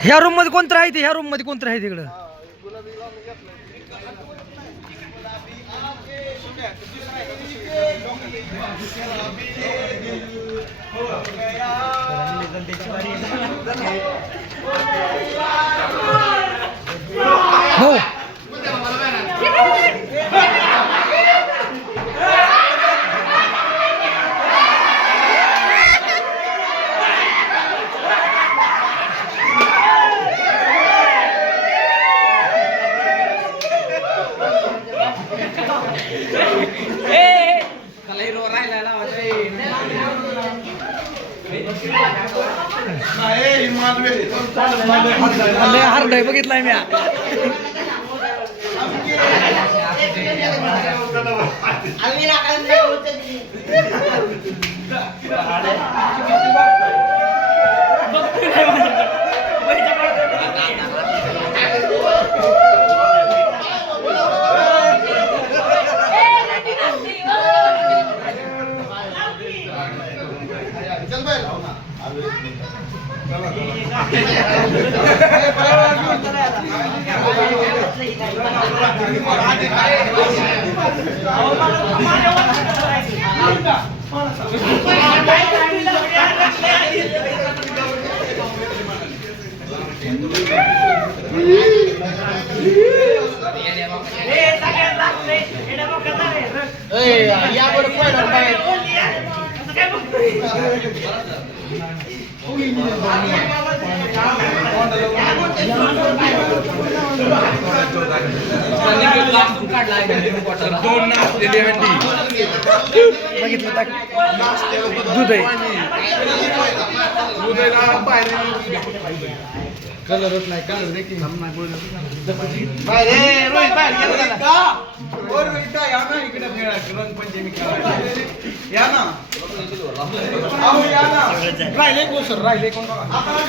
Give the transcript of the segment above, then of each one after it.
ह्या रूम मध्ये कोणतं आहे ते? ह्या रूम मध्ये कोणतं आहे तिकडं? हो हार्ड आहे बघितलाय मी. कलरच नाही कलर देखील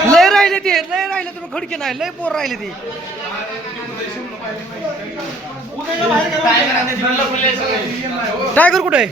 लय राहिले ते लय राहिले तुम्ही खडकी नाही लय पोर राहिले ते टायगर कुठे आहे